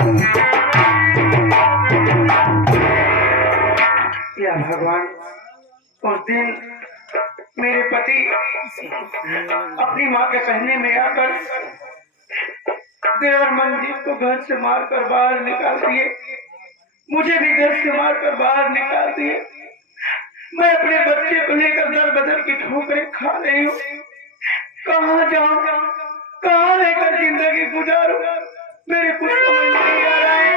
या भगवान, उस दिन मेरे पति अपनी माँ के कहने में आकर देवर मंजीत को घर से मारकर बाहर निकाल दिए, मुझे भी घर से मारकर बाहर निकाल दिए। मैं अपने बच्चे को लेकर दर बदर की ठोकरें खा रही हूँ। कहाँ जाऊँ, कहाँ लेकर जिंदगी गुजारूं, मेरे कुछ समझ नहीं आ रहा है।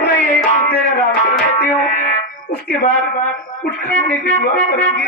मैं यही तेरा राम कर देती हूँ, उसके बाद कुछ खाने की दुआ करूंगी।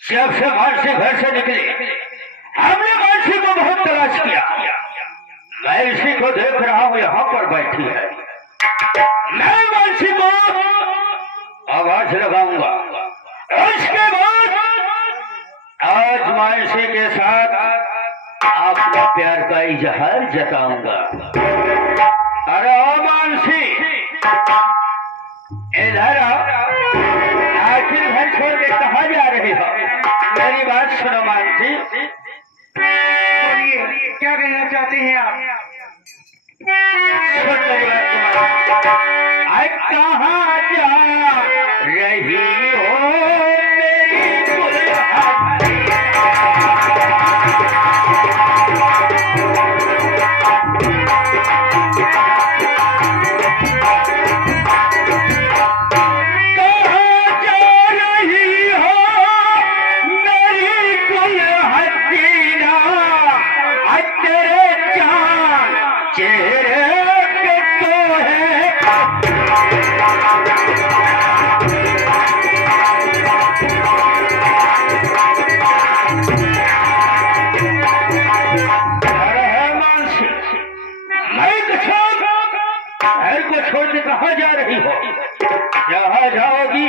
जब से मानसी घर से निकले हमने मानसी को बहुत तलाश किया। मैं इसी को देख रहा हूँ यहाँ पर बैठी है। मैं मानसी को आवाज लगाऊंगा, उसके बाद आज मानसी के साथ आपका प्यार का इजहार जताऊंगा। अरे ओ मानसी, इधर आओ। आखिर घर छोड़ के कहाँ जा रही हो? मेरी बात सुनो मानसी। बोलिए, क्या कहना चाहते हैं आप? सुन मेरी बात तुम्हारी। कहाँ जा रही हो मेरी दुल्हन? कहाँ जा रही हो? जहाँ जाओगी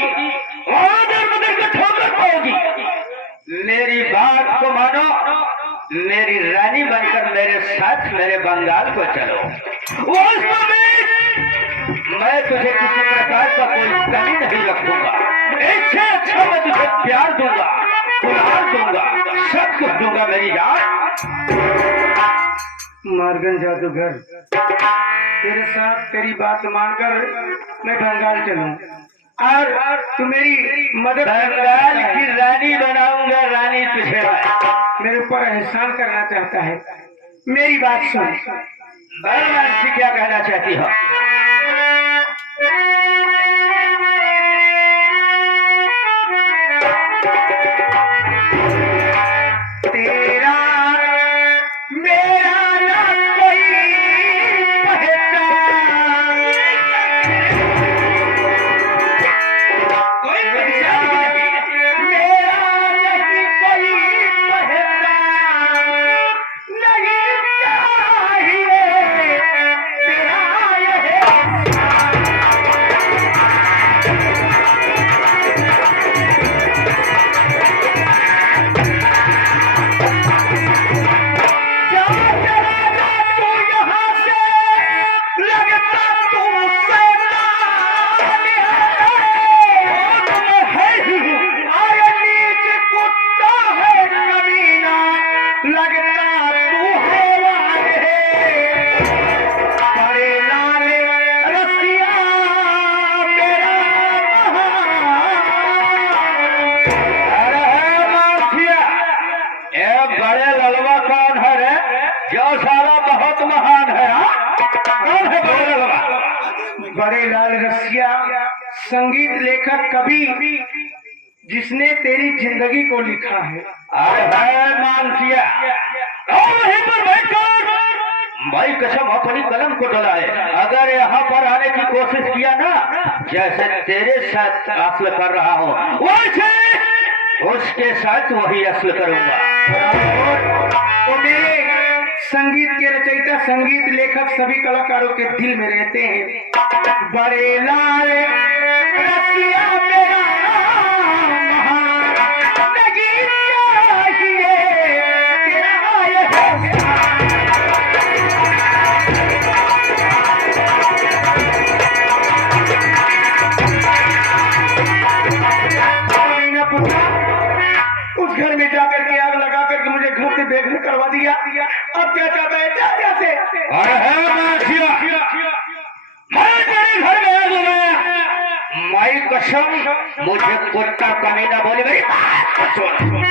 वहाँ दर बदर के ठोकर पाओगी। मेरी बात को मानो, मेरी रानी बनकर मेरे साथ मेरे बंगाल को चलो। मैं तुझे किसी प्रकार का कोई कमी नहीं रखूंगा। इससे अच्छा मैं तुझे प्यार दूंगा, दुलार दूंगा, सब कुछ दूंगा मेरी जान। मार्गन जादूगर, तेरे साथ तेरी बात मानकर मैं बंगाल चलूं और तू मेरी मदद। बंगाल की रानी बनाऊंगा, रानी तुझे। मेरे ऊपर एहसान करना चाहता है, मेरी बात सुन। मानसी क्या कहना चाहती हो? तेरा मेरा ना कोई पहचान, कोई पहचान मेरा नहीं, कोई पहचान नहीं चाहिए संगीत लेखक कवि जिसने तेरी जिंदगी को लिखा है। अरे मानसिया, और वहीं पर बैठकर भाई कसम अपनी कलम को डलाए। अगर यहाँ पर आने की कोशिश किया ना, जैसे तेरे साथ असल कर रहा हूँ वैसे उसके साथ वही असल करूंगा। वो मेरे संगीत के रचयिता, संगीत लेखक सभी कलाकारों के दिल में रहते हैं। बड़े लाल रसिया मेरा उस घर में जाकर के आग लगा करके मुझे घर से बेघर करवा दिया। अब क्या चाहता है? मैं तेरे घर में आग लगाया, माई कसम मुझे कुत्ता कमीना बोली मेरी बात को सुन।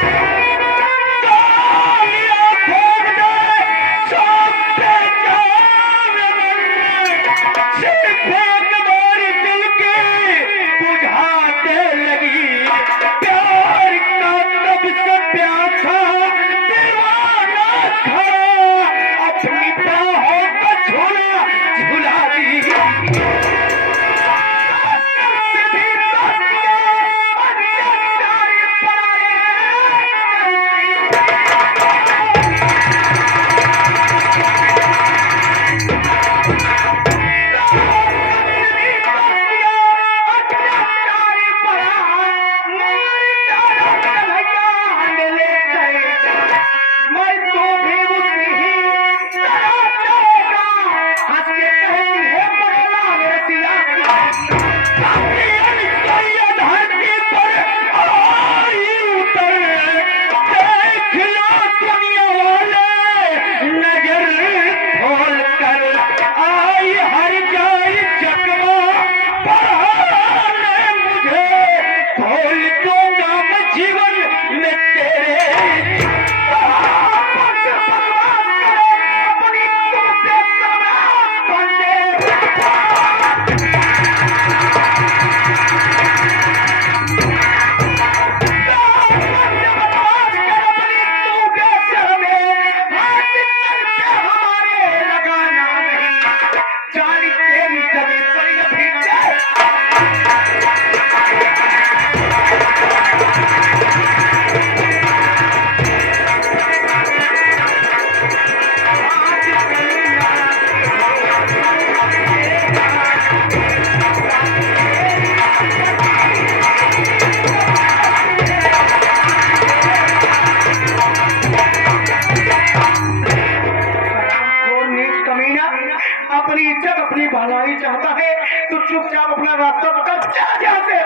अपनी इज्जत, अपनी भलाई चाहता है तो चुपचाप अपना रास्ता पकड़ जाते।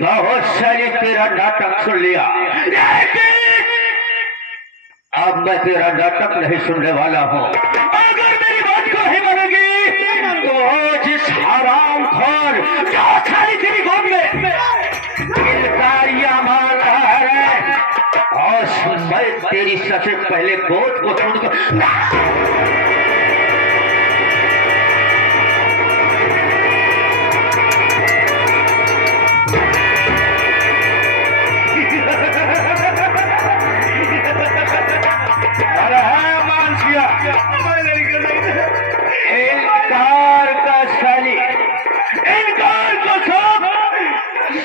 बहुत सारी तेरा नाटक सुन लिया, अब मैं तेरा नाटक नहीं सुनने वाला हूँ। अगर मेरी बात को ही मानेगी तो जिस हराम खोर जो सारी तेरी गोद में इनकारियां मार रहा है, और मैं तेरी सबसे पहले गोद को तोड़कर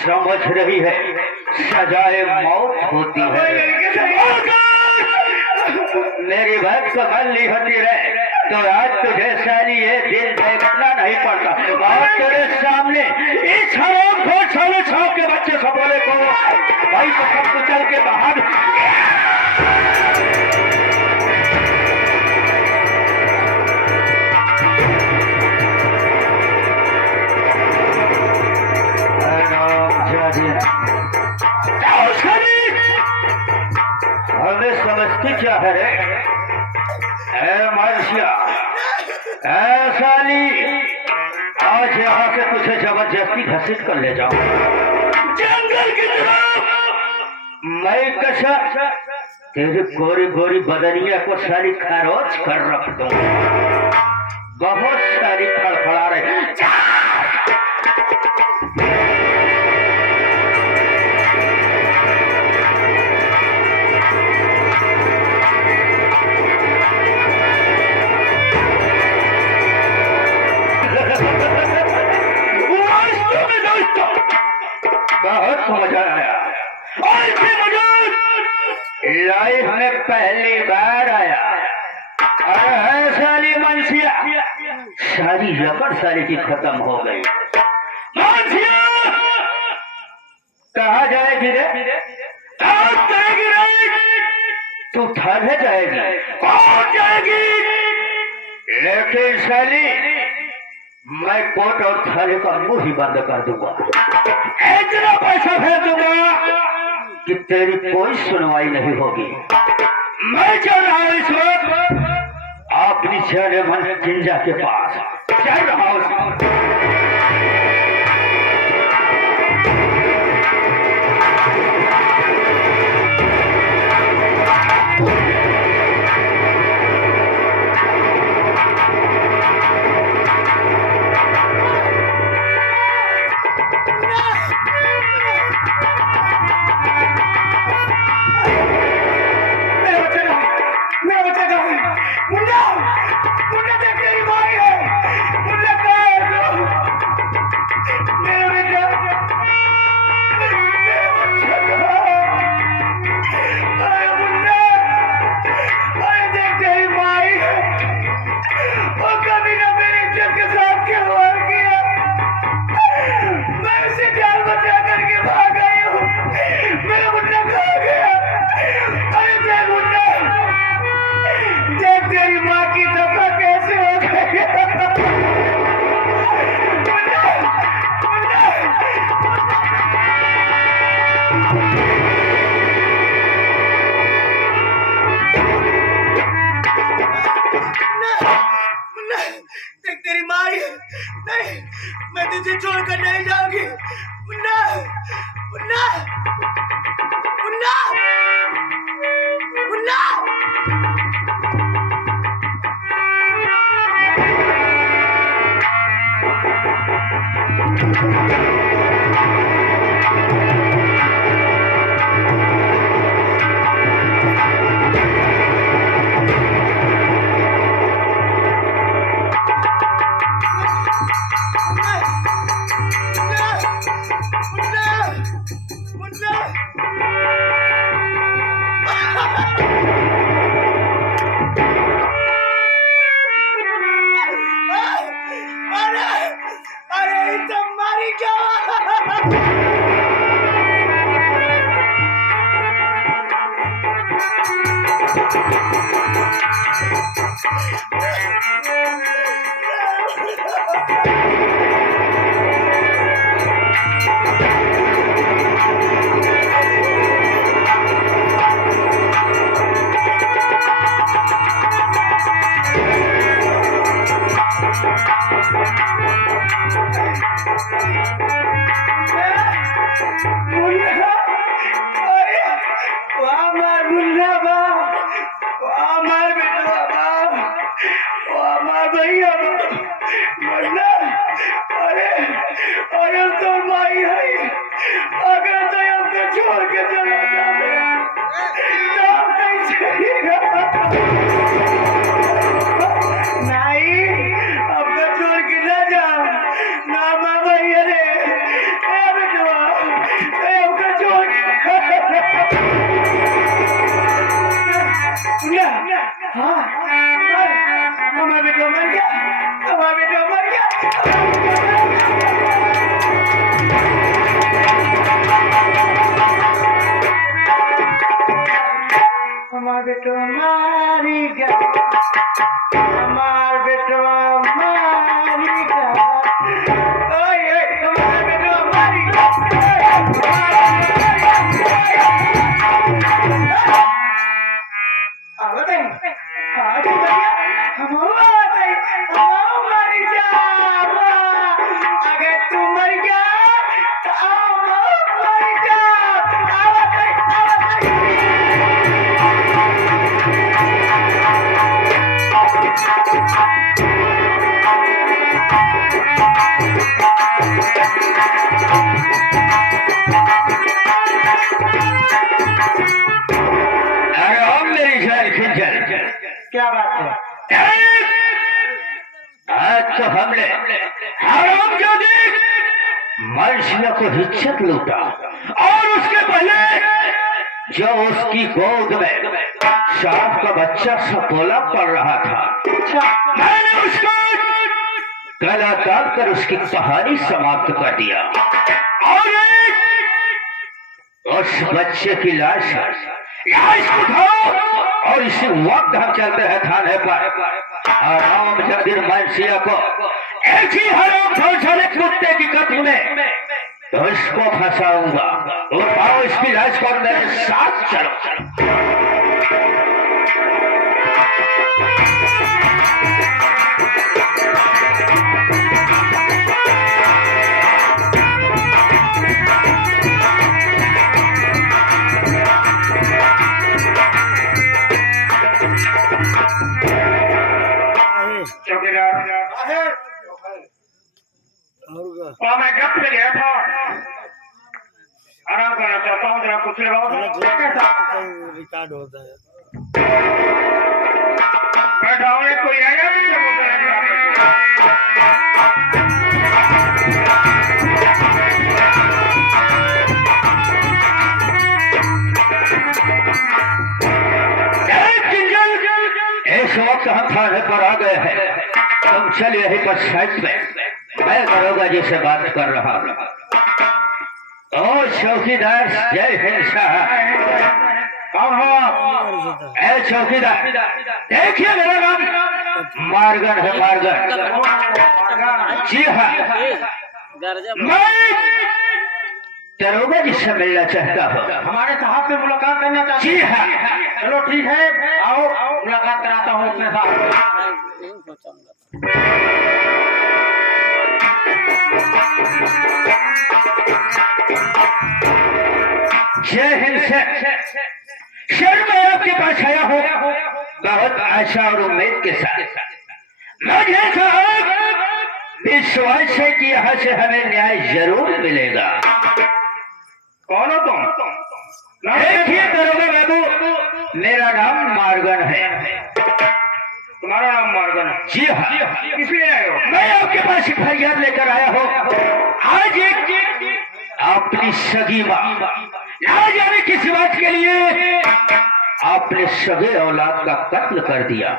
समझ रही है सजाए मौत होती है। मेरी बात को ली होती रहे तो आज तुझे साली ये दिन देखना नहीं पड़ता। और तेरे सामने इस हराम खोर साले छाप के बच्चे सपोले को भाई कसम को चल के बाहर हमें समझती क्या है रे मानसिया? ऐसा नहीं, आज यहाँ से तुझे जबरदस्ती घसीट कर ले जाऊं जंगल की तरफ। मैं कसम तेरी गोरी गोरी बदनिया को सारी खरोच कर रख दूं। बहुत सारी फड़फड़ा रही। बहुत मजा आया और इसी लाइफ में पहली बार आया। अरे है सारी मनसिया, सारी जबर सारी की खत्म हो गई। मनसिया कहा जाएगी रे, कहाँ जाएगी रे? तू थाने जाएगी, कौन जाएगी? लेकिन साली मैं कोर्ट और थाने का मुंह ही बंद कर दूंगा। इतना पैसा भेज दूंगा कि तेरी कोई सुनवाई नहीं होगी। मैं चल रहा हूँ इस वक्त अपनी चेहरे मन जिंजा के पास चल रहा हूँ। तेरी माई नहीं, मैं तुझे छोड़कर नहीं जाऊंगी। मुन्ना, मुन्ना, मुन्ना, मुन्ना। अरे ओ मेरी जान खिंचल, क्या बात है? आज तो हमने हराम जादे मनुष्य को हिज्जत लूटा और उसके पहले जो उसकी गोद में सांप का बच्चा सपोला पड़ रहा था, मैंने उसको गला काट कर उसकी कहानी समाप्त कर दिया और उस बच्चे की लाश उठाओ और इसी वक्त हम चलते हैं थाने पर हराम जादिर मनसिया को एक ही हराम खोर कुत्ते की कत्ल में तो इसको फंसाऊंगा। उठाओ इसकी लाश को मेरे साथ चलो। चौकीदार, मैं जब से गया था, आराम करना चाहता हूँ, जरा कुछ लगाओ। रिकॉर्ड होता है। बैठा हूँ, कोई आया नहीं इस वक्त हम थाने पर आ गए हैं, तुम चलिए यहीं पर साइड में, मैं दरोगा जी से बात कर रहा हूँ। ओ चौकीदार, जय हिंद साहब। कौन हो? ए चौकीदार, देखिए मेरा नाम मार्गन है, मार्गन। जी हाँ, मैं दरोगा जी से मिलना चाहता हूँ। हमारे साहब से मुलाकात करना चाहते? जी हाँ। चलो ठीक है, आओ मुलाकात कराता हूँ अपने साथ। जय हिंद सर, मैं आपके पास आया हूँ बहुत आशा और उम्मीद के साथ। मुझे साहब विश्वास है कि यहाँ से हमें न्याय जरूर मिलेगा। कौन हो तुम? देखिए दरोगा बाबू, मेरा नाम मार्गन है। तुम्हारा नाम मार्गन है? जी हाँ। किसलिए आए हो? मैं आपके पास फरियाद लेकर आया हूँ। आज एक अपनी सगी माँ ना जाने किस बात के लिए आपने सगे औलाद का कत्ल कर दिया।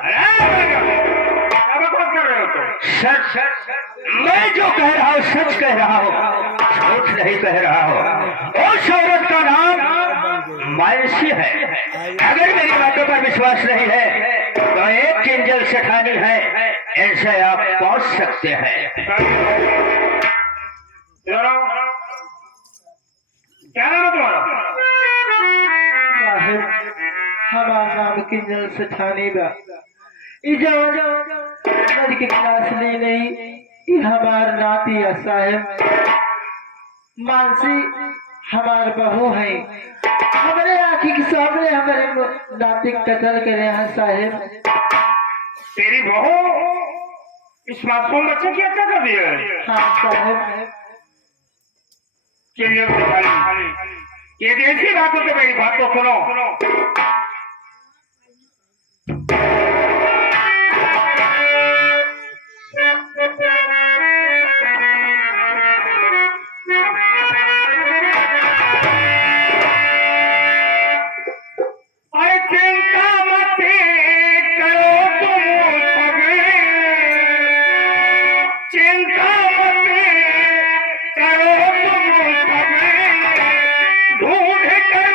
कर रहे हो तुम? सर, मैं जो कह रहा हूँ सच कह रहा हूँ, झूठ नहीं कह रहा हूँ। उस औरत का नाम मानसी है। अगर मेरी बातों पर विश्वास नहीं है तो एक किंजल सेठानी है, ऐसे आप पहुंच सकते हैं। क्या नाम है तुम्हारा? हमारा नाम किंजल सेठानी बा। की क्लास ली नहीं, ये हमार नाती है साहेब। मानसी हमार बहू है, हमारे आँखी के सामने हमारे नाती कत्ल करे हैं साहेब। तेरी बहू इस मासूम बच्चे की हत्या कर दी है? हाँ साहेब। ये ऐसी बात हो तो मेरी बात तो सुनो। अरे चिंता मत करो तुम सभी, चिंता मत करो तुम सभी, ढूंढ कर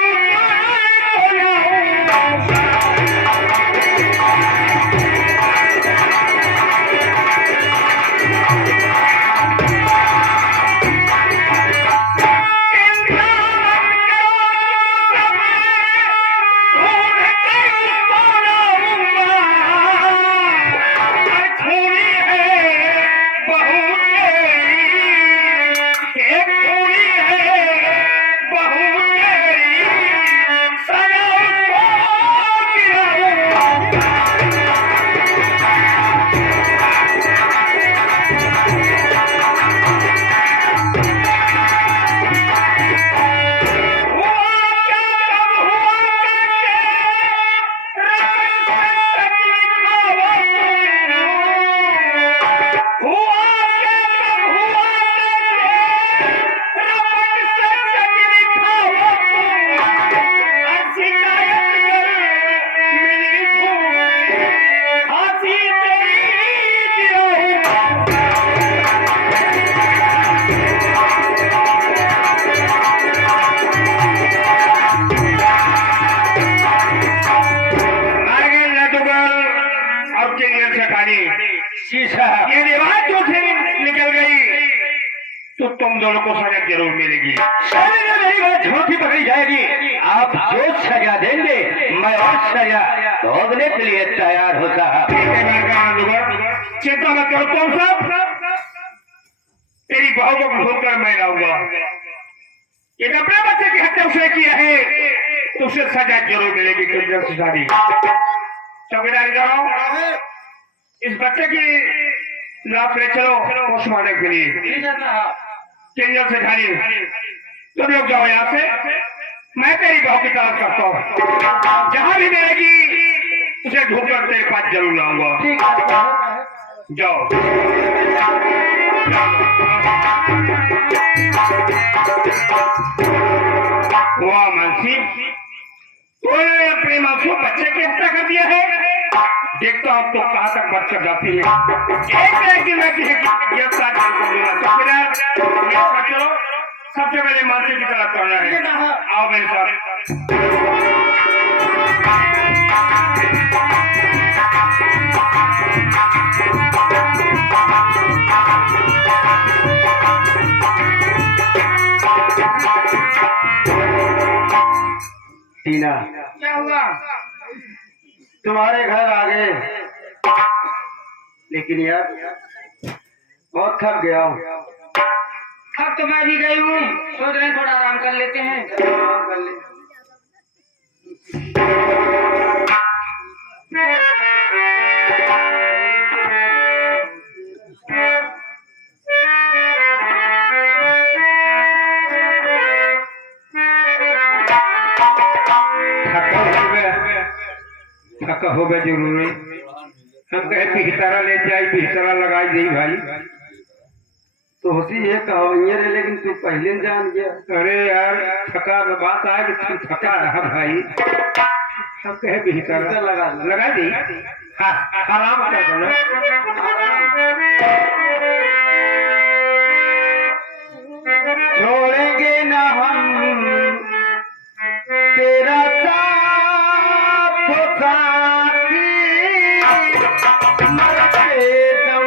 सुधारी। जी साहब, ये रिवाज जो से निकल गई तो तुम दोनों को सजा जरूर मिलेगी। सामने मेरी बात झूठी पकड़ी जाएगी। आप जो सजा देंगे मैं और सजा भोगने के लिए तैयार होता है। ठीक है नागानुगर, चिंता मत करो तुम सब। तेरी बहू को ढूंढकर मैं लाऊंगा। एक अपने बच्चे की हत्या उसने किया है तो उसे सजा जरूर मिलेगी। किंजल सुधारी, चौकीदार जाओ, इस बच्चे की लाश ले चलो पोस्टमार्टम के लिए। किंजल सुधारी, तुम लोग जाओ यहाँ से, मैं तेरी बहू की तलाश करता हूँ। जहां भी मिलेगी उसे ढूंढकर तेरे पास जरूर लाऊंगा। ठीक है। जाओ। वाह मानसी, तूने अपने मासूम बच्चे की हत्या कर दिया है। देखता हूँ तो कहाँ तक बच कर जाती है। एक दिन मैं किसी की गिरफ्तार करूंगा। चौकीदार, चलो, सबसे पहले मानसी की तरफ करना है। आओ मेरे साथ। टीना, क्या हुआ? तुम्हारे घर आ गए, लेकिन यार बहुत थक गया हूँ। अब तो मैं भी गई हूँ, सोच रहे थोड़ा आराम कर लेते हैं। कर ले। थका हो गया जरूर। हम कहे पिछतारा ले जाए, पिछतारा लगाई दी भाई। तो होती ये कहो ये रे, लेकिन तू पहले जान गया। अरे यार, थका बात आए कि तू थका रहा भाई। हम कहे पिछतारा लगा दी। हाँ, आराम कर दो ना। छोड़ेंगे ना हम तेरा साथ साथी, मरते दम।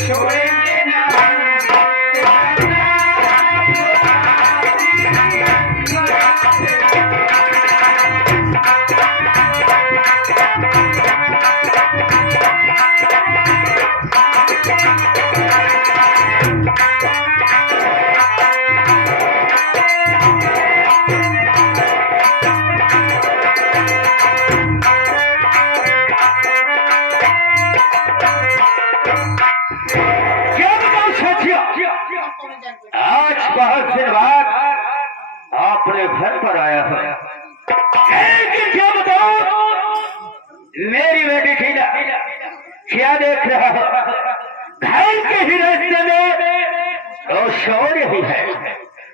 छोड़ेंगे ना आज बहुत दिन बाद आपने घर पर आया है, लेकिन क्या बताओ मेरी बेटी टीना, क्या देख रहा हो? घर के ही रास्ते में तो सो रही है,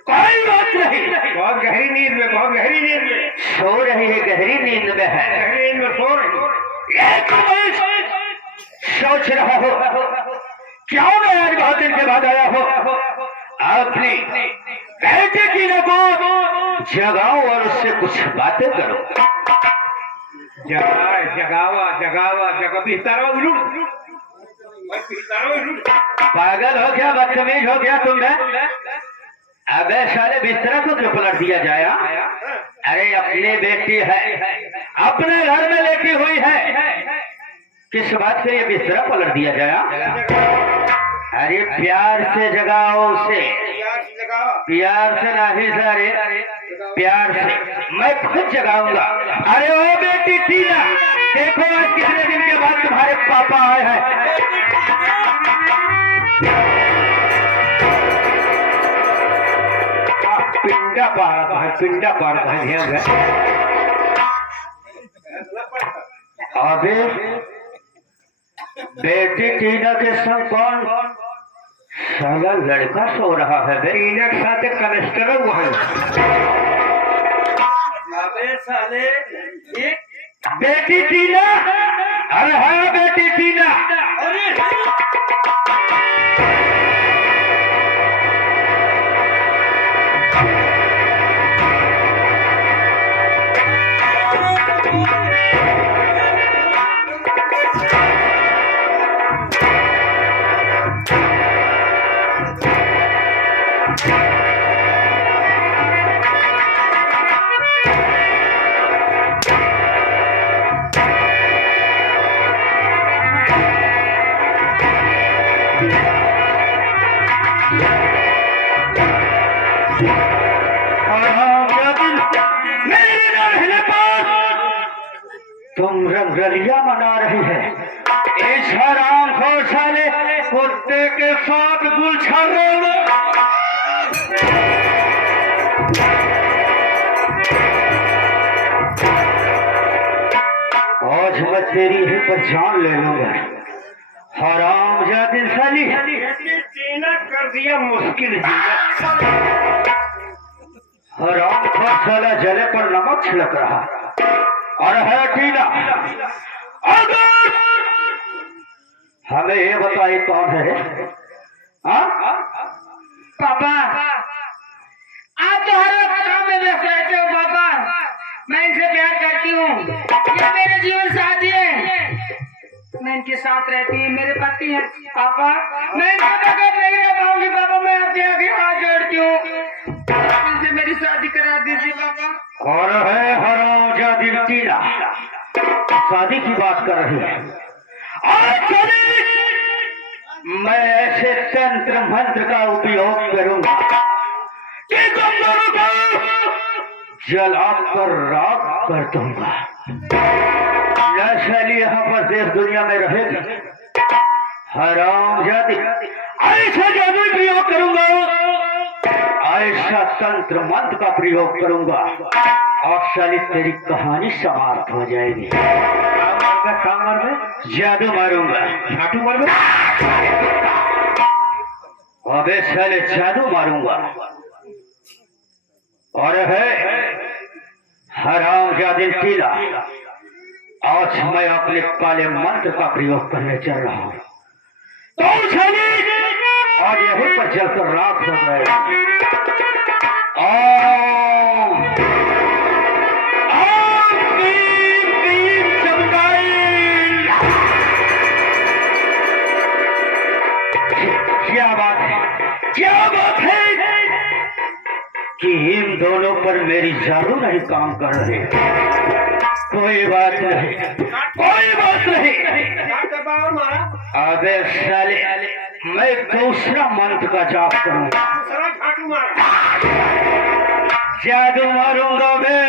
कोई बात नहीं। बहुत गहरी नींद में, बहुत गहरी नींद में सो रही है, गहरी नींद में है। गहरी नींद में सो रही। एक मैं सोच रहा हो क्यों मैं आज बहुत दिन के बाद आया हो, अपनी बेटे की न को जगाओ और उससे कुछ बातें करो। जगावा जगावा जगा, पिछतारा उठ, पागल हो क्या, बदतमीज हो क्या तुम? अबे साले बिस्तरा को क्यों पलट दिया जाया? अरे अपनी बेटी है, अपने घर में लेटी हुई है, किस बात से ये बिस्तरा पलट दिया जाया? अरे प्यार से जगाओ उसे, प्यार से नहीं सारे, प्यार से मैं खुद जगाऊंगा। अरे ओ बेटी टीना, देखो आज कितने दिन के बाद तुम्हारे पापा आए हैं। पिंडा पार ध्यान है। अबे बेटी टीना के संग कौन साला लड़का सो रहा है बे, इनके साथ कनेक्टर हुआ है। अबे साले एक बेटी टीना, अरे हाँ बेटी टीना, अरे तुम रंगरलिया मना रही है, इस हराम खोर साले कुत्ते के साथ गुलछर रहे हो। आज मैं तेरी ही पर जान ले लूंगा, हराम जाती साली। जीना कर दिया मुश्किल हराम खोर साला जले पर नमक छिड़क रहा और है टीना। अगर हमें ये बताइए कौन है? हाँ पापा, आप तो हर वक्त काम में व्यस्त रहते हो पापा। मैं इनसे प्यार करती हूँ, ये मेरे जीवन साथी है, मैं इनके साथ रहती हूँ, मेरे पति हैं पापा। मैं इनके बगैर नहीं रह पाऊंगी पापा, मैं आपके आगे हाथ जोड़ती हूँ, इनसे मेरी शादी करा दीजिए पापा। और है हराम जाती टीना, शादी की बात कर रही है। और मैं ऐसे तंत्र मंत्र का उपयोग करूंगा कि तुम दोनों को जलाकर राख कर दूंगा। नशली यहाँ पर देश दुनिया में रहेगी। हराम जाति ऐसा जादू प्रयोग करूंगा, ऐसा तंत्र मंत्र का प्रयोग करूंगा और साली तेरी कहानी समाप्त हो जाएगी। जादू मारूंगा, झाटू मारूंगा, अबे साले जादू मारूंगा। और है हराम जादी टीला, आज मैं अपने काले मंत्र का प्रयोग करने चल रहा हूँ, तो साली आज यहीं पर जलकर राख हो जाएगी। क्या बात है, क्या बात है कि इन दोनों पर मेरी जादू नहीं काम कर रही। कोई बात नहीं, कोई बात नहीं। अबे साले मैं दूसरा मंत्र का जाप करूंगा, जादू मारूंगा मैं।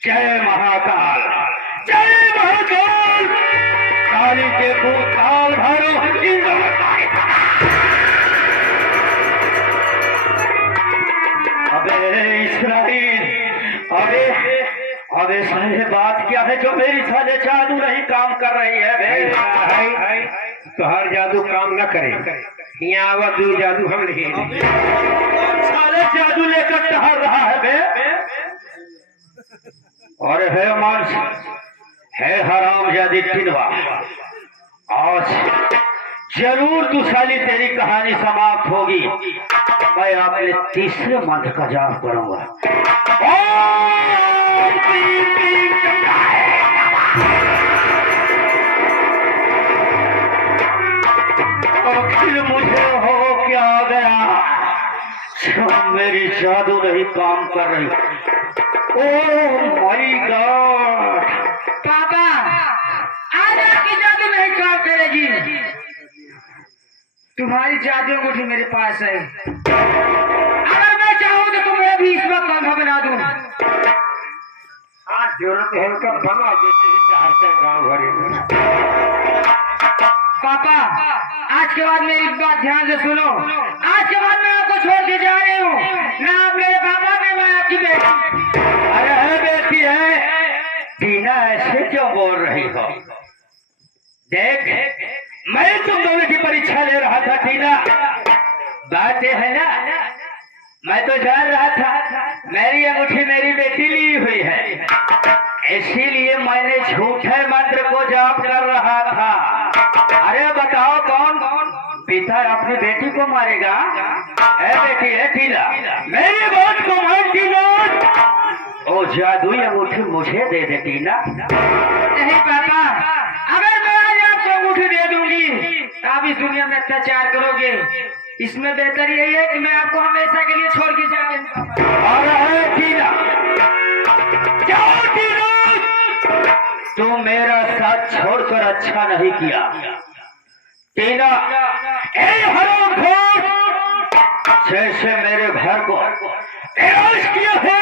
जय महाकाल, जय महाकाल, काली के भूताल भरो अबे इसराइल, अबे साले बात क्या है जो मेरी साले जादू नहीं काम कर रही है? भाई तो हर जादू काम न करे, यहाँ आवा दो जादू हम नहीं साले जादू लेकर टहल रहा है बे। और है मांस है हराम जादी टिनवा, आज जरूर तू साली तेरी कहानी समाप्त होगी। मैं अपने तीसरे मंत्र का जाप करूंगा। ओम क्लीं क्लीं चमकाए मुझे हो क्या गया जो मेरी जादू नहीं काम कर रही। ओह माय गॉड, पापा आज आपकी जादू नहीं काम करेगी, तुम्हारी जादू अंगूठी मेरे पास है, अगर मैं चाहूँ तो तुम्हें भी इस वक्त अंधा बना दूं। हाँ जरूरत है उनका बना देते गाँव भरे में। पापा आज के बाद मेरी बात ध्यान से सुनो, आज के बाद मैं आपको छोड़ के जा रही हूँ, ना आप मेरे पापा में मैं आपकी बेटी। अरे है बेटी है, टीना ऐसे क्यों बोल रही हो? देख मैं मैं तुम दोनों की परीक्षा ले रहा था टीना। बात ये है ना, मैं तो जान रहा था मेरी अंगूठी मेरी बेटी ली हुई है, इसीलिए मैंने झूठे मंत्र को जाप कर रहा था। अरे बताओ कौन पिता अपनी बेटी को मारेगा? ए बेटी, ए टीना, मेरी बात को मान टीना। ओ जादुई अंगूठी मुझे दे दे टीना। नहीं पापा, अगर मैं आज आपको अंगूठी दे दूंगी तो आप इस दुनिया में अत्याचार करोगे। इसमें बेहतर यही है कि मैं आपको हमेशा के लिए छोड़ के जाऊं। अरे टीना, जाओ टीना, तू मेरा साथ छोड़कर अच्छा नहीं किया। टीना, ए हरामखोर, जैसे मेरे घर को विनाश किया है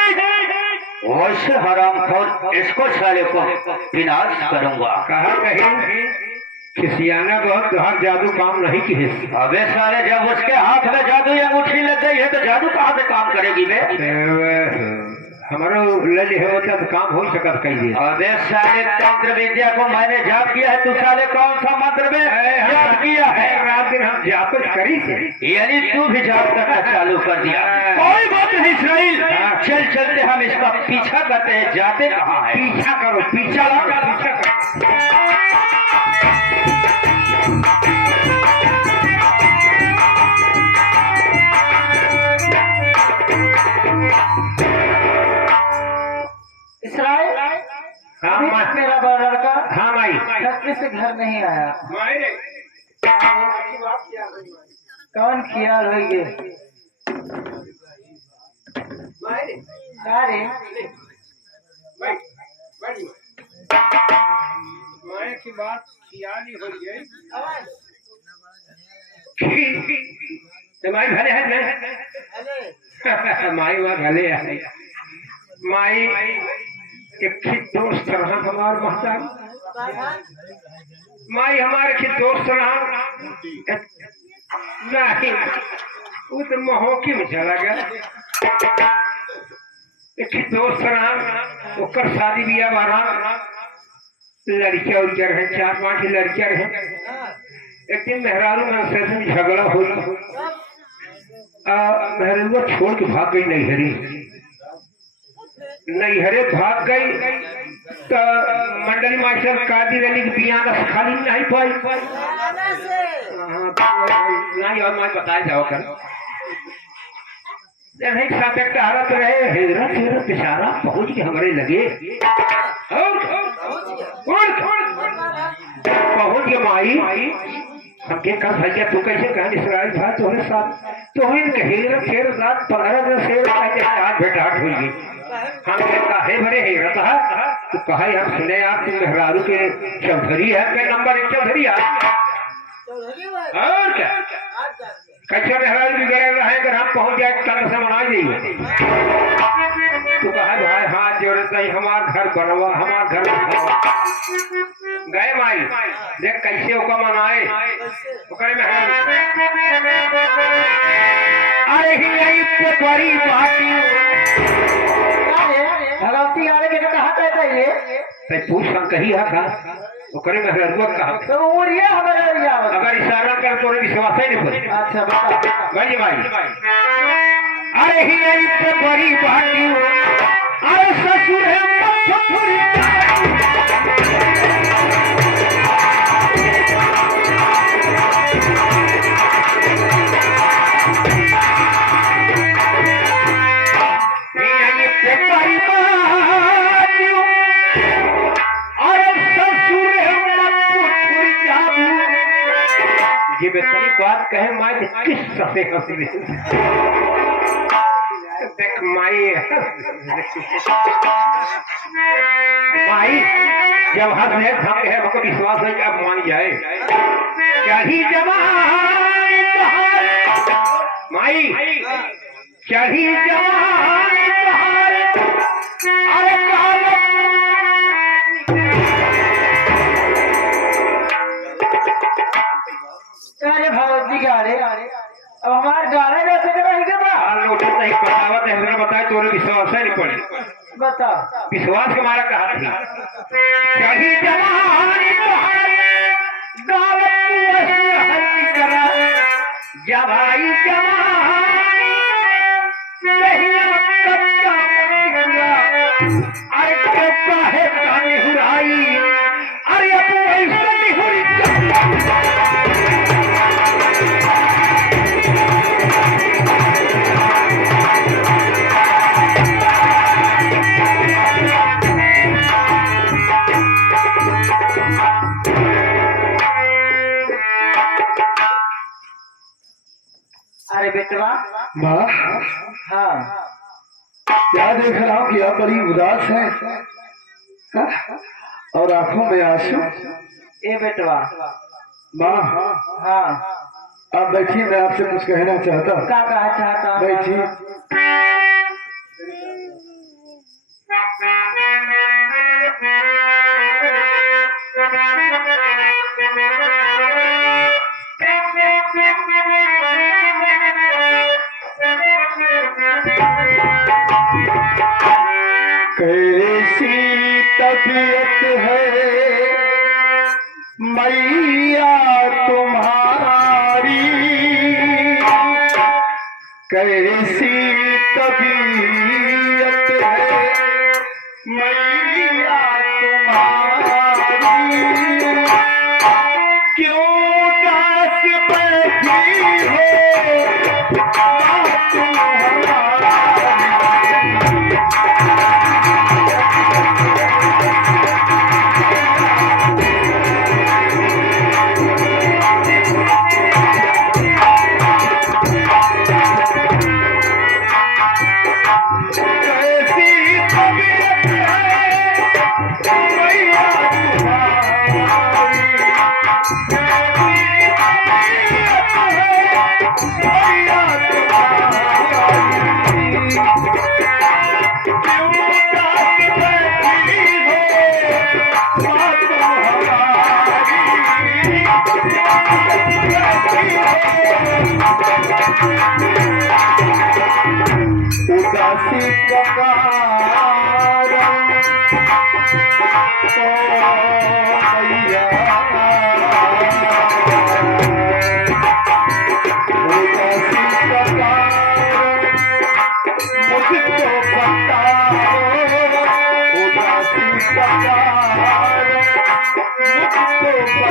वैसे हरामखोर इसको साले को विनाश करूंगा। कहा कहीं खिसियाना बहुत तुहार जादू काम नहीं की है। अबे साले, जब उसके हाथ में जादू अंगूठी लग गई है तो जादू कहाँ से काम करेगी बे? हमारा लज है वो तब काम हो सकता कहीं। अबे साले, तंत्र विद्या को मैंने जाप किया है, तू साले कौन सा मंत्र में जाप किया है? रात दिन हम जाप करी थे, यानी तू भी जाप करना चालू कर दिया। कोई बात नहीं इस्राइल, चल चलते हम इसका पीछा करते हैं। जाते कहाँ है? पीछा करो, पीछा करो। इसराइल, हाँ अभी माई, तक मेरा बड़ा लड़का हाँ माई, छुट्टी से घर नहीं आया। कौन किया रोइए? अरे माई की बात खियाली हो गई। माई भले है माई वहाँ भले है। माई एक दोस्त रहा हमार महतारी, माई हमारे के दोस्त रहा नहीं, वो तो महोकी में चला गया। एक दोस्त रहा, ओकर शादी बिया बारा लड़कियां उड़कर है, 4-5 लड़कियां रहे। एक दिन मेहरारू में झगड़ा हो, मेहरारू छोड़ के भाग गई नैहरे भाग गई तो मंडली मास्टर कादी रही कि बिया का खाली नहीं पाई। नहीं और मैं बताए जाओ कर एक साथ एक हालत रहे, हेरत हेरत बेचारा पहुंच के हमारे लगे पहुंच गए। माई हमके कहा भैया तू कैसे कहा इसराइल भाई तुम्हारे साथ तो हेरत हेरत रात 15 से आज भेटाट हुई। हम कहे बड़े हेरत है तो कहा हम सुने आप तुम मेहरारू के चौधरी है के नंबर 1 चौधरी है और क्या कैसे मेहरारू बिगड़े रहे अगर हम पहुंच जाए कल से मना जाइए। तो कहा भाई हाथ जोड़े नहीं हमार घर बनवा, हमार घर बनवा। गए माई देख कैसे ओका मनाए अरे ही बड़ी भगवती आने के कहा कहता है ये पूछ कही है का ओकरे में कहा तो उड़िया हमारे अगर इशारा कर तो विश्वास ही नहीं पड़े। अच्छा बता गई भाई अरे ही बड़ी बाटी अरे ससुर है ये बेतनी बात कहे माई किस ससे हंसी देख माई माई जब हंस है हम है हमको विश्वास है कि अब मान जाए क्या ही जवान माई क्या ही जवान अरे अरे भगवती गाड़े अब हमारे गाने कैसे कराएगा नहीं बतावत है हमने बताया तो विश्वास नहीं पड़े बता विश्वास के मारा कहा थी क्या ही जवान जब आई जवानी कहिया कच्चा मुखिया, अरे क्यों काहे कानी हुराई, अरे अब ऐसा नहीं हुई अरे बेटवा। माँ, हाँ क्या देख रहा हूँ कि आप बड़ी उदास हैं, हाँ? और आंखों में आंसू। ए बेटवा। माँ, हाँ आप बैठिए, मैं आपसे कुछ कहना चाहता हूँ। क्या कहना चाहता हूँ? बैठिए। कैसी तबीयत है मैया तुम्हारी, कैसी तबीयत है मैया तुम्हारी, क्यों उदास बैठी हो माँ तुम्हारी। उदासी का कारण मैया, उदासी का कारण मुझको बताओ, उदासी का कारण मुझको बताओ, उदास बैठी हो।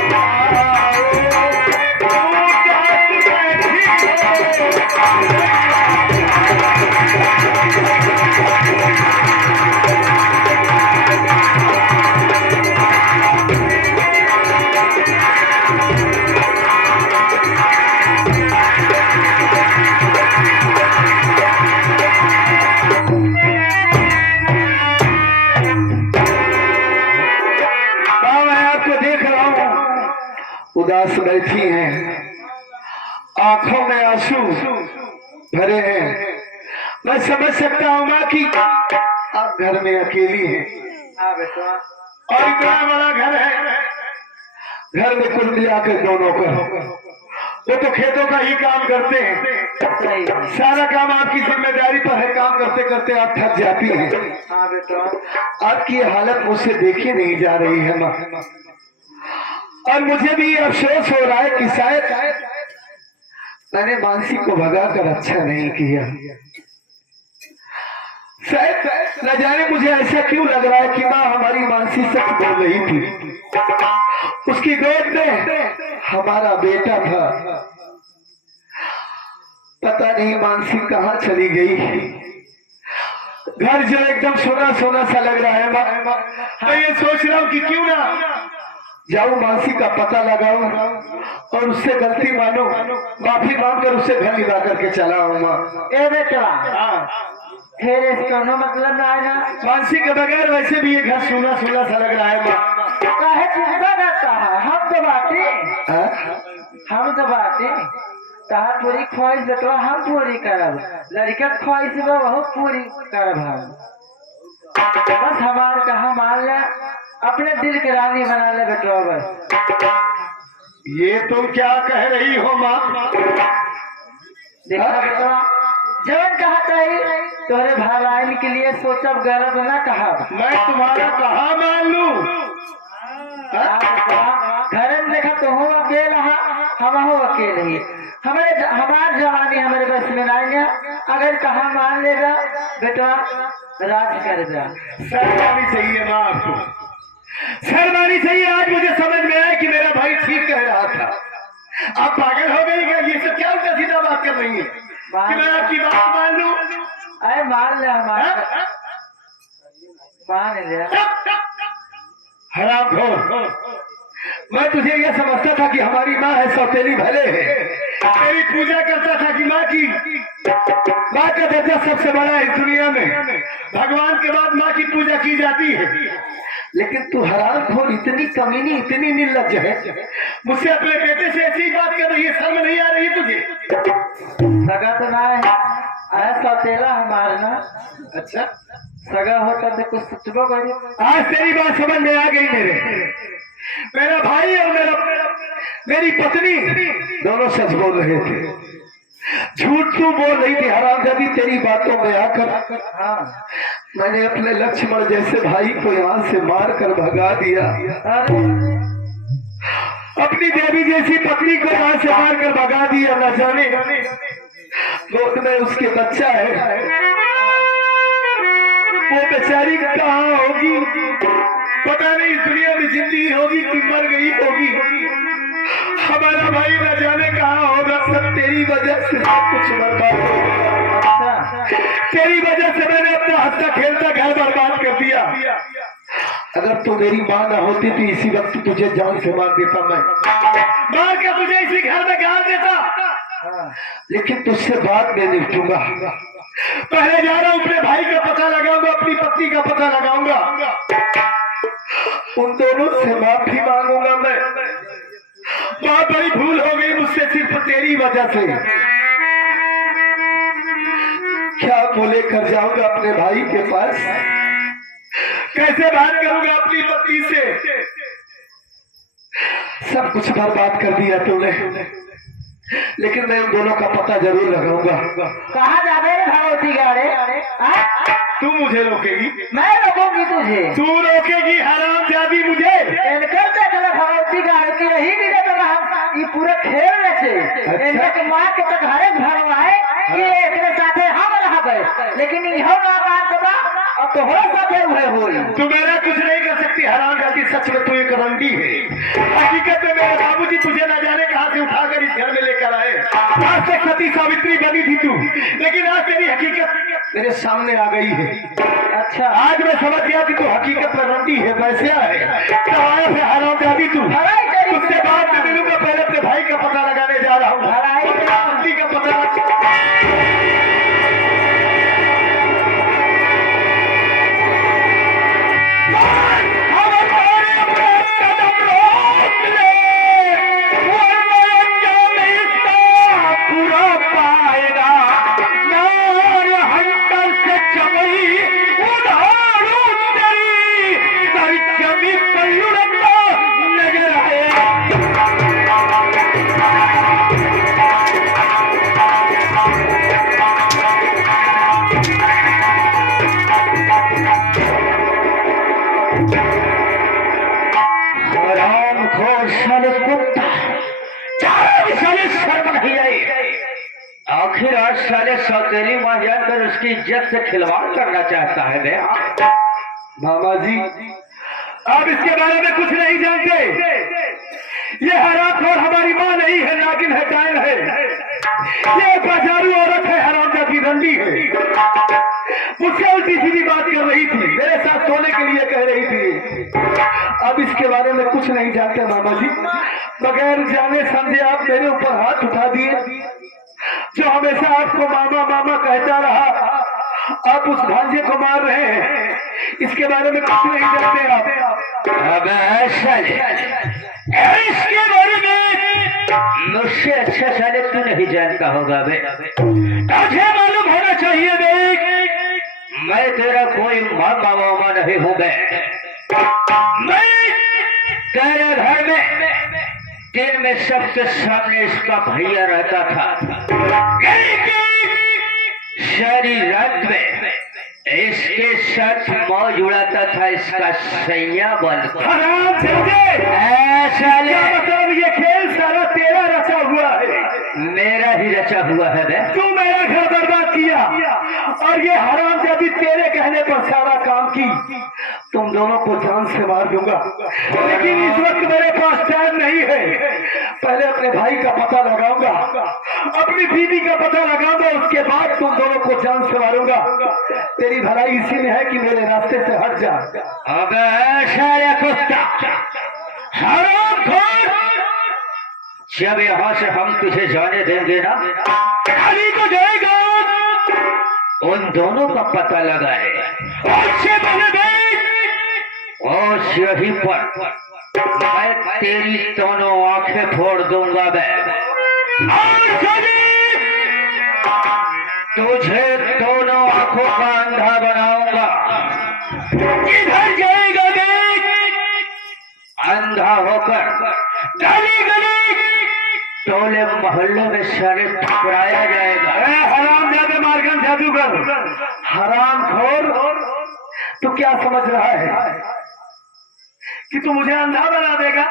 उदास बैठी हैं, आंखों में आंसू भरे हैं। मैं समझ सकता हूँ माँ कि आप घर में अकेली हैं। हाँ बेटवा। और इतना बड़ा घर है, घर में कुल मिलाकर दोनों का, वो तो खेतों का ही काम करते हैं, सारा काम आपकी जिम्मेदारी पर है। काम करते करते आप थक जाती हैं। हाँ बेटवा। आपकी हालत मुझसे देखी नहीं जा रही है माँ, और मुझे भी अफसोस हो रहा है कि शायद मैंने मानसी को भगाकर अच्छा नहीं किया। शायद न जाने मुझे ऐसा क्यों लग रहा है कि माँ हमारी मानसी सच बोल रही थी। उसकी गोद में हमारा बेटा था, पता नहीं मानसी कहाँ चली गई। घर जो एकदम सोना सोना सा लग रहा है माँ, मैं ये सोच रहा हूँ कि क्यों ना जाऊं मानसी का पता लगाऊं और उससे गलती मानो, माफी मांगकर उससे घर निभा करके चला आऊंगा। ए बेटवा। फिर इसका मतलब ना आएगा। मानसी के बगैर वैसे भी ये घर सोना सोना सा लग रहा है माँ। काहे चिंता करता है? हम तो बाटे, हम तो बाटे। तार पूरी ख्वाहिश बेटवा हम पूरी करब, लड़का ख्वाहिश वो पूरी करब हम। बस हमार कहा मान ले, अपने दिल की रानी बना ले बेटवा बस। ये तुम क्या कह रही हो माँ? देखा बेटवा, जवन कहता है तोरे भलाई के लिए सोचब गलत न कहा। मैं तुम्हारा कहाँ मान लूं? घर में देखा तो हूँ अकेला, हम हो अकेले ही हमार जवानी हमारे बस में नहीं है। अगर कहा मान लेगा बेटा राज कर जा। शर्मानी चाहिए माँ आपको, शर्मानी चाहिए। आज मुझे समझ में आया कि मेरा भाई ठीक कह रहा था। आप पागल हो गई क्या? ये सब क्या उल्टा सीधा बात कर रही है कि मैं आपकी बात मान लूं? अरे मान ले मान ले। हरामखोर, मैं तुझे यह समझता था कि हमारी माँ है, सौतेली भले है, तेरी पूजा करता था कि माँ का दर्जा सबसे बड़ा है इस दुनिया में। भगवान के बाद माँ की पूजा की जाती है। लेकिन तू हरामखोर, इतनी कमीनी, इतनी निर्लज्ज है, मुझसे अपने बेटे से ऐसी बात कर रही है। शर्म नहीं आ रही तुझे? सगा तो ना है, अरे सौतेला हमारा ना। अच्छा, सगा होता तो कुछ सोचबो करी। आज तेरी बात समझ में आ गई। मेरा भाई और मेरी पत्नी दोनों सच बोल रहे थे, झूठ तू बोल रही थी। हरामजादी, तेरी बातों में आकर मैंने अपने लक्ष्मण जैसे भाई को यहाँ से मार कर भगा दिया। अपनी देवी जैसी पत्नी को यहाँ से मार कर भगा दिया। न जाने गोद में उसके बच्चा है, वो बेचारी कहाँ होगी, पता नहीं। इस दुनिया में जिंदगी होगी कि मर गई होगी। हमारा भाई न जाने कहाँ होगा। सब तेरी वजह से सब कुछ बर्बाद हो गया। तेरी वजह से मैंने अपना हंसता खेलता घर बर्बाद कर दिया। अगर तू मेरी माँ न होती तो इसी वक्त तुझे जान से मार देता मैं, मार के तुझे इसी घर में गाड़ देता। लेकिन तुझसे बात में निपटूंगा। पहले जा रहा हूं, अपने भाई का पता लगाऊंगा, अपनी पत्नी का पता लगाऊंगा, उन दोनों से माफी मांगूंगा मैं। बहुत बड़ी भूल हो गई मुझसे सिर्फ तेरी वजह से। क्या बोले कर जाऊंगा अपने भाई के पास, कैसे बात करूंगा अपनी पत्नी से? सब कुछ बर्बाद कर दिया तूने, लेकिन मैं उन दोनों का पता जरूर लगाऊंगा। कहाँ जावे रे भगवती गाड़े? तू मुझे रोकेगी? मैं रोकूंगी तुझे। तू रोकेगी हरामजादी मुझे? इनकर चलो भगवती गाड़ी की यही भी तो हम ये पूरा खेल रहे। इनके माँ के तो घरे भरवाए कि एक साथे हम रह गए, लेकिन इहो ना बात बा अब तो हो साथे हुए होई। तू मेरा कुछ नहीं कर सकती हरामजादी। सच में तू एक रंडी है। हकीकत में मेरे बाबूजी तुझे न जाने कहां से उठाकर इस घर में लेकर आए। आज तक सती सावित्री बनी थी तू, लेकिन आज तेरी हकीकत मेरे सामने आ गई है। अच्छा, आज मैं समझ गया कि तू हकीकत में रंडी है, वैसा है। तो आया है हरामजादी तू। उससे बाद में मिलूंगा, पहले अपने भाई का पता लगाने जा रहा हूँ, पत्नी का पता। आखिर आज साले सौतेली मां जाकर उसकी इज्जत से खिलवाड़ करना चाहता है भैया। मामा जी, आप इसके बारे में कुछ नहीं जानते। ये हरामखोर हमारी माँ नहीं है, नागिन है, डायन है। ये बाजारू औरत है, हरामजादी रंडी है। मुझसे उल्टी सीधी बात कर रही थी, मेरे साथ सोने के लिए कह रही थी। अब इसके बारे में कुछ नहीं जानते मामा जी। बगैर जाने समझे आप मेरे ऊपर हाथ उठा दिए। जो हमेशा आपको मामा मामा कहता रहा, आप उस भांजे को मार रहे हैं। इसके बारे में कुछ नहीं जानते आप। अब ऐसा इसके बारे में मुझसे अच्छा साले तू नहीं जानता होगा बे। तुझे मालूम होना चाहिए बे, मैं तेरा कोई मामा मामा नहीं हूँ बे। मैं तेरे घर में दिन में सबके सामने इसका भैया रहता था, सारी रात में इसके साथ मौज उड़ाता था इसका सैया बन। ऐसा मतलब ये खेल सारा तेरा रचा हुआ है? मेरा ही रचा हुआ है बे। तू मेरा घर बर्बाद किया और ये हरामजादी तेरे कहने पर सारा काम की। तुम दोनों को जान से मार दूंगा, लेकिन इस वक्त मेरे पास टाइम नहीं है। पहले अपने भाई का पता लगाऊंगा, अपनी बीवी का पता लगाऊंगा, उसके बाद तुम दोनों को जान से मारूंगा। तेरी भलाई इसी में है कि मेरे रास्ते से हट जा। अबे साला कुत्ता, हरामखोर, जब यहाँ से हम तुझे जाने देंगे ना, खाली को जाएगा। उन दोनों का पता लगाए अच्छे बने और यहीं पर मैं तेरी दोनों आंखें फोड़ दूंगा मैं, और तुझे दोनों आंखों का अंधा बनाऊंगा। किधर जाएगा अंधा होकर गली गली टोले मोहल्ले में सारे ठुकराया जाएगा। हराम जादे मारगन जादूगर, हराम खोर, तू क्या समझ रहा है कि तू मुझे अंधा बना देगा?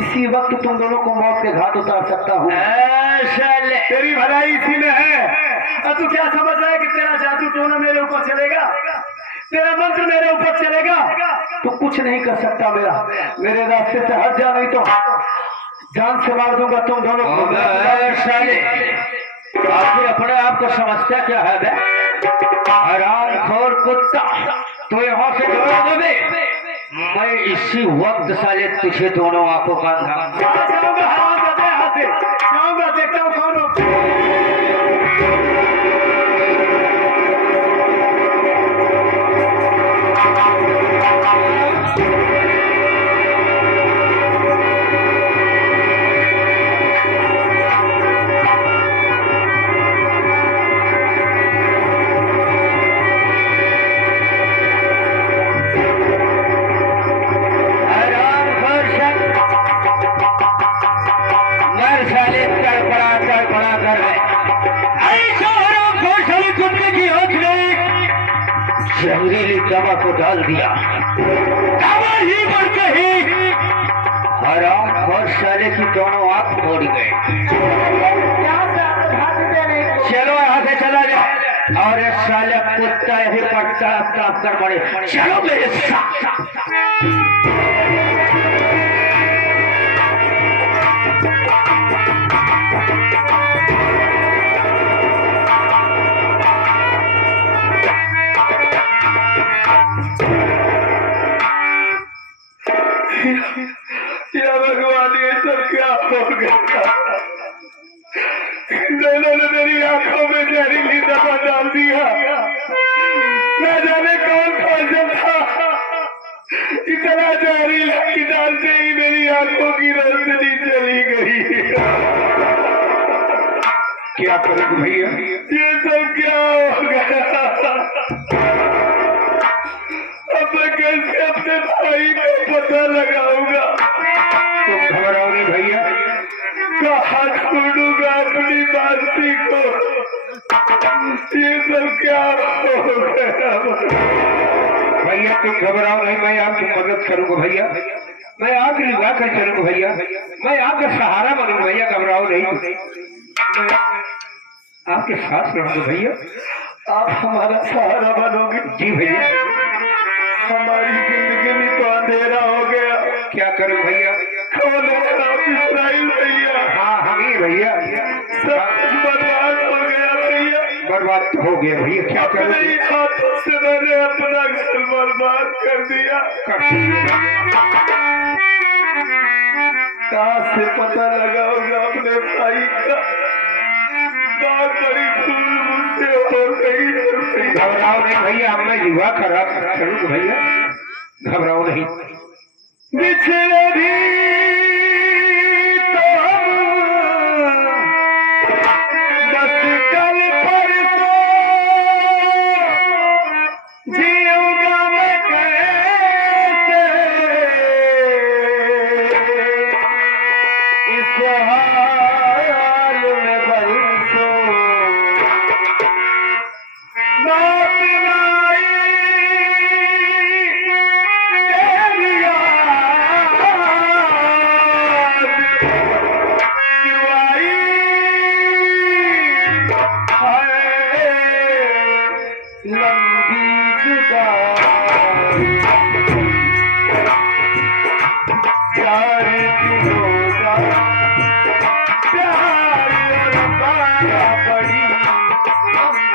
इसी वक्त तुम दोनों को मौत के घाट उतार सकता हूँ। तेरी भलाई इसी में है। और तू क्या समझ रहा है कि तेरा जादू टोना मेरे ऊपर चलेगा, तेरा मंत्र मेरे ऊपर चलेगा? तू कुछ नहीं कर सकता मेरे रास्ते से हट जा, नहीं तो जान से मार दूंगा तुम दोनों को। आखिर अपने आप को समझता क्या है बे? हरामखोर कुत्ता, तो यहाँ से जवाब दे। मैं इसी वक्त साले तुझे दोनों आंखों का जाऊंगा, हराम जाते यहाँ से जाऊंगा, देखता हूँ कौन जहरीली दवा को डाल दिया। दवा ही बढ़ते ही हरामखोर साले की दोनों आंख फोड़ गए। चलो यहाँ से चला जाए और ये साले कुत्ता यही पर तड़प कर पड़े। चलो मेरे साथ। या भगवान, ये सब क्या हो गया? दोनों ने मेरी आंखों में जहरीली दवा डाल दिया। न जाने कौन फौजन था, इतना जहरीला कि डालते ही मेरी आंखों की रोशनी चली गई। क्या करूं भैया? ये सब क्या हो गया? अब मैं कैसे अपने भाई को पता लगाऊंगा? तुम घबराओ नहीं भैया, कहाँ ढूंढूंगा अपनी मानसी को? ये सब क्या हो गया? भैया तुम घबराओ नहीं, मैं आपकी मदद करूंगा भैया। मैं आपकी निगाह कर चलूंगा भैया, मैं आपका सहारा बनूंगा भैया। घबराओ नहीं, मैं आपके साथ रहूंगा भैया। आप हमारा सहारा बनोगे? जी भैया। हमारी जिंदगी में तो अंधेरा हो गया। क्या करूं भैया? कौन है आप? इस्राइल भैया। हाँ हम ही भैया। सब कुछ बर्बाद हो गया भैया। बर्बाद तो हो गया भैया, क्या करूं? अपने हाथों से मैंने अपना घर बर्बाद कर दिया। कहाँ से पता लगाऊंगा अपने भाई का? बहुत बड़ी भूल मुझसे हो गई। घबराओ नहीं भैया, अब मैं युवा खराब करूंगा भैया। घबराओ नहीं। बिछड़े भी तो हम बस कल परसों, जीऊंगा मैं कैसे इस हाल में बरसों? बात नाई तेरी याद लंबी जुदाई 4 दिनों का प्यार और पाया पड़ी लंबी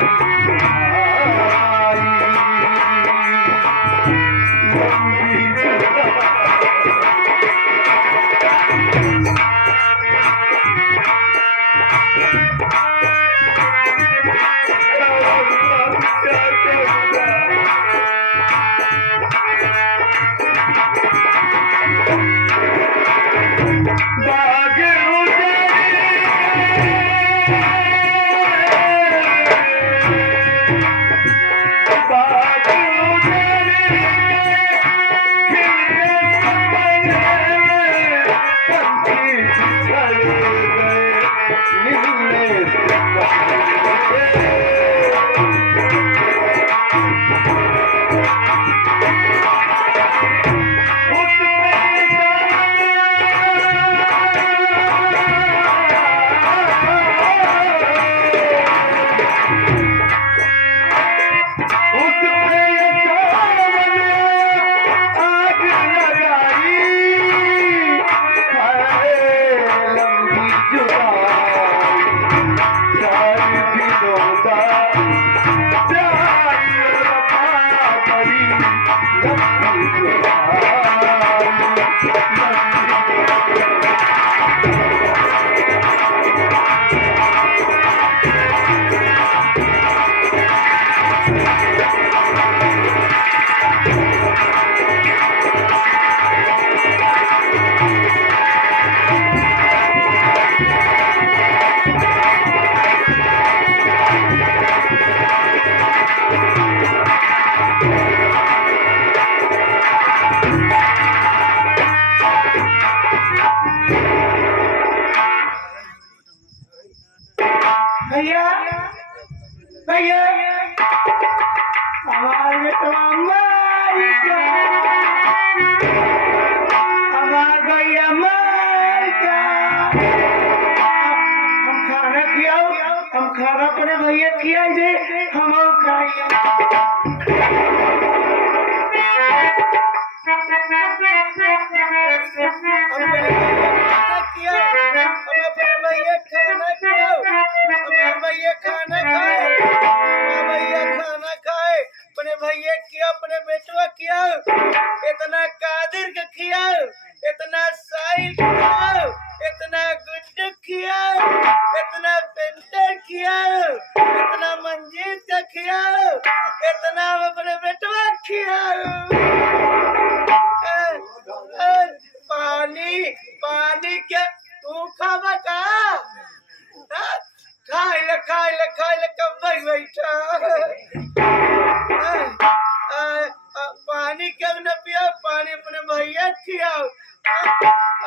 भैया भैया हमारे तो मर गया हमार भैया मर गया हम खाना खियाओ हम खाना अपने भैया खिया दे हम खाइए खाना खाए अपने भैया किया अपने बेटवा किया इतना कादिर का किया इतना साहिल किया इतना गुड्डू किया इतना पेंटर किया इतना मंजीत का किया इतना अपने बेटवा किया पानी पानी क्या तू खावा का खाए ले कब बैठा पानी क्यों न पिया पानी अपने भैया खियाओ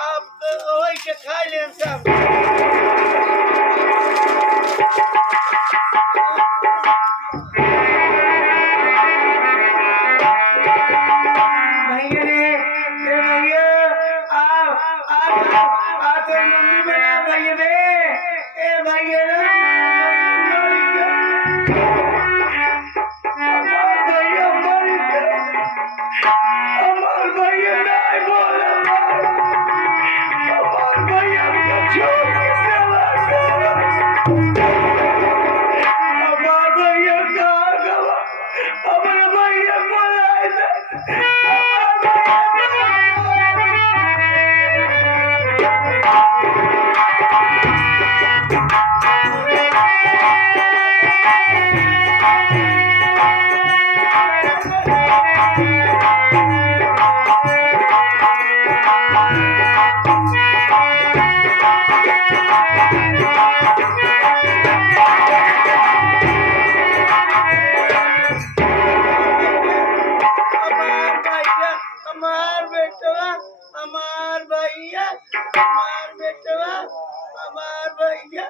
अब तो वही के खा ले सब भैया रे भैया आ तो मम्मी बना भैया रे ए भैया हमार भैया